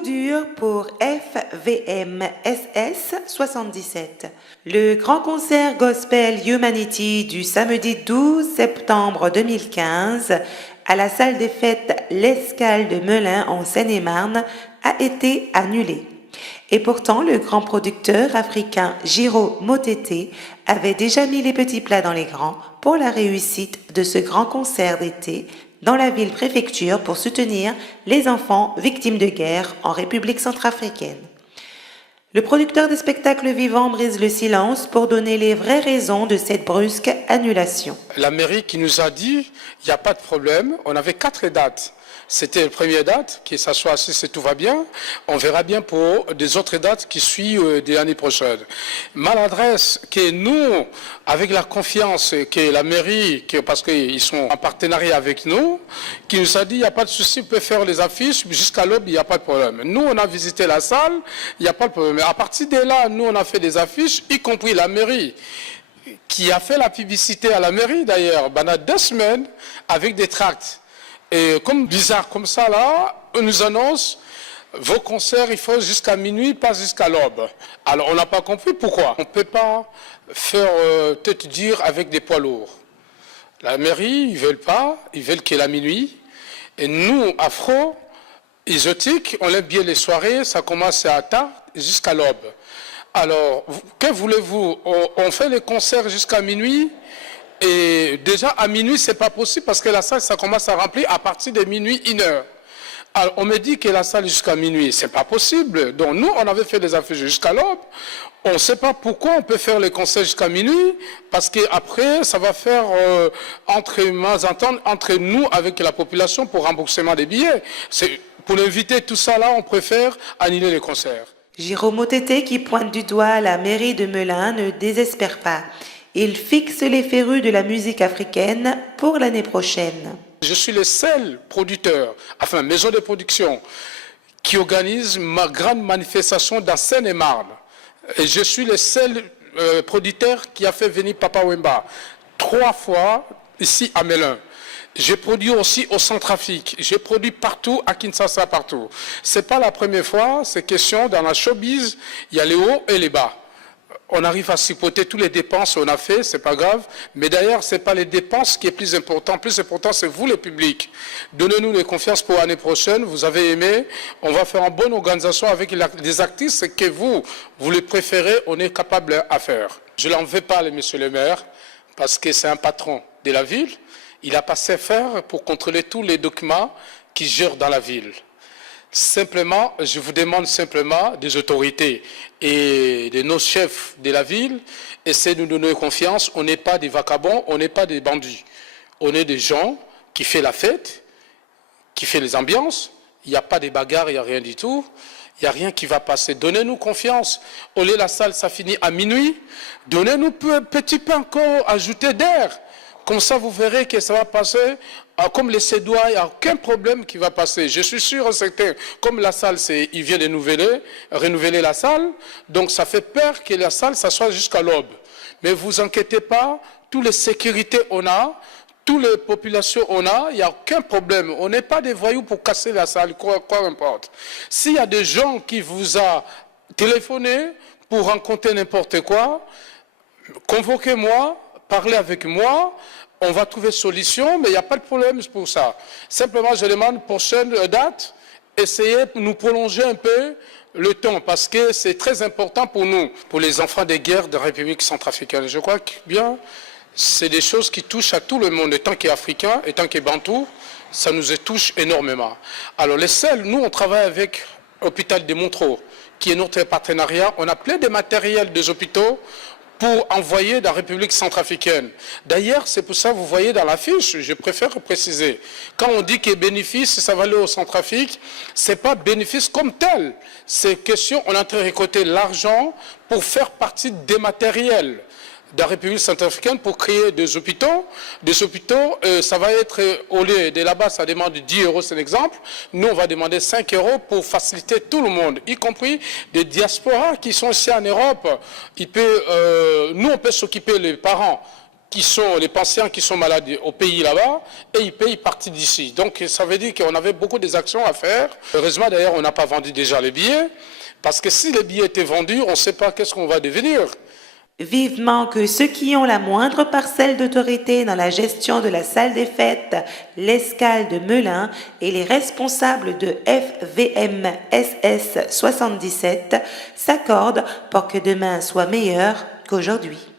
Coup dur pour FVMSS 77. Le grand concert Gospel Humanity du samedi 12 septembre 2015 à la salle des fêtes L'Escale de Melun en Seine-et-Marne a été annulé. Et pourtant, le grand producteur africain Giro Motete avait déjà mis les petits plats dans les grands pour la réussite de ce grand concert d'été dans la ville-préfecture pour soutenir les enfants victimes de guerre en République centrafricaine. Le producteur des spectacles vivants brise le silence pour donner les vraies raisons de cette brusque annulation. La mairie qui nous a dit, il n'y a pas de problème, on avait 4 dates. C'était la première date, qui s'assoit si tout va bien. On verra bien pour des autres dates qui suivent des années prochaines. Maladresse que nous, avec la confiance que la mairie, parce qu'ils sont en partenariat avec nous, qui nous a dit, il n'y a pas de souci, on peut faire les affiches, jusqu'à l'aube, il n'y a pas de problème. Nous, on a visité la salle, il n'y a pas de problème. À partir de là, nous, on a fait des affiches, y compris la mairie, qui a fait la publicité à la mairie d'ailleurs, pendant 2 semaines, avec des tracts. Et comme bizarre comme ça, là, on nous annonce, vos concerts, il faut jusqu'à minuit, pas jusqu'à l'aube. Alors, on n'a pas compris pourquoi. On ne peut pas faire tête dure avec des poids lourds. La mairie, ils ne veulent pas, ils veulent qu'il y ait la minuit. Et nous, Afro, exotiques, on aime bien les soirées, ça commence à tard jusqu'à l'aube. Alors, que voulez-vous? On fait les concerts jusqu'à minuit. Et déjà à minuit, c'est pas possible parce que la salle, ça commence à remplir à partir de minuit, 1h. Alors on me dit que la salle jusqu'à minuit, c'est pas possible. Donc nous, on avait fait des affiches jusqu'à l'aube. On ne sait pas pourquoi on peut faire les concerts jusqu'à minuit, parce qu'après, ça va faire entendre entre nous avec la population pour remboursement des billets. Pour éviter tout ça là, on préfère annuler les concerts. Giro Motete, qui pointe du doigt la mairie de Melun, ne désespère pas. Il fixe les férus de la musique africaine pour l'année prochaine. Je suis le seul producteur, enfin maison de production, qui organise ma grande manifestation dans Seine-et-Marne. Et je suis le seul producteur qui a fait venir Papa Wemba 3 fois ici à Melun. J'ai produit aussi au Centrafrique, j'ai produit partout, à Kinshasa, partout. Ce n'est pas la première fois, c'est question, dans la showbiz, il y a les hauts et les bas. On arrive à supporter toutes les dépenses qu'on a fait, c'est pas grave. Mais d'ailleurs, c'est pas les dépenses qui est plus important. Plus important, c'est vous, le public. Donnez-nous les confiances pour l'année prochaine. Vous avez aimé. On va faire une bonne organisation avec des actrices que vous les préférez. On est capable à faire. Je n'en veux pas, monsieur le maire, parce que c'est un patron de la ville. Il a passé faire pour contrôler tous les documents qui gèrent dans la ville. Simplement, je vous demande simplement des autorités et de nos chefs de la ville, essayez de nous donner confiance. On n'est pas des vagabonds, on n'est pas des bandits. On est des gens qui font la fête, qui font les ambiances. Il n'y a pas de bagarres, il n'y a rien du tout. Il n'y a rien qui va passer. Donnez-nous confiance. Au lieu la salle, ça finit à minuit. Donnez-nous un petit peu encore, ajouter d'air. Comme ça, vous verrez que ça va passer. Comme les Cédois, il n'y a aucun problème qui va passer. Je suis sûr, certain, comme la salle, il vient de renouveler la salle, donc ça fait peur que la salle, ça soit jusqu'à l'aube. Mais vous inquiétez pas, toutes les sécurités on a, toutes les populations on a, il n'y a aucun problème. On n'est pas des voyous pour casser la salle, quoi importe. S'il y a des gens qui vous ont téléphoné pour rencontrer n'importe quoi, convoquez-moi, parlez avec moi. On va trouver solution, mais il n'y a pas de problème pour ça. Simplement, je demande, prochaine date, essayez de nous prolonger un peu le temps, parce que c'est très important pour nous, pour les enfants des guerres de la République centrafricaine. Je crois que bien, c'est des choses qui touchent à tout le monde, tant qu'Africain et tant qu'Bantou, ça nous touche énormément. Alors, les seuls, nous, on travaille avec l'hôpital de Montreux, qui est notre partenariat. On a plein de matériel des hôpitaux pour envoyer dans la République centrafricaine. D'ailleurs, c'est pour ça que vous voyez dans l'affiche, je préfère préciser, quand on dit que bénéfice, ça va aller au Centrafrique, ce n'est pas bénéfice comme tel. C'est question, on est en train de récolter l'argent pour faire partie des matériels de la République centrafricaine pour créer des hôpitaux. Des hôpitaux, ça va être, au lieu de là-bas, ça demande 10 €, c'est un exemple. Nous, on va demander 5 € pour faciliter tout le monde, y compris des diasporas qui sont ici en Europe. Nous, on peut s'occuper, les parents, qui sont les patients qui sont malades au pays là-bas et ils payent partie d'ici. Donc ça veut dire qu'on avait beaucoup d'actions à faire. Heureusement d'ailleurs on n'a pas vendu déjà les billets parce que si les billets étaient vendus, on ne sait pas qu'est-ce qu'on va devenir. Vivement que ceux qui ont la moindre parcelle d'autorité dans la gestion de la salle des fêtes, l'Escale de Melun et les responsables de FVMSS 77 s'accordent pour que demain soit meilleur qu'aujourd'hui.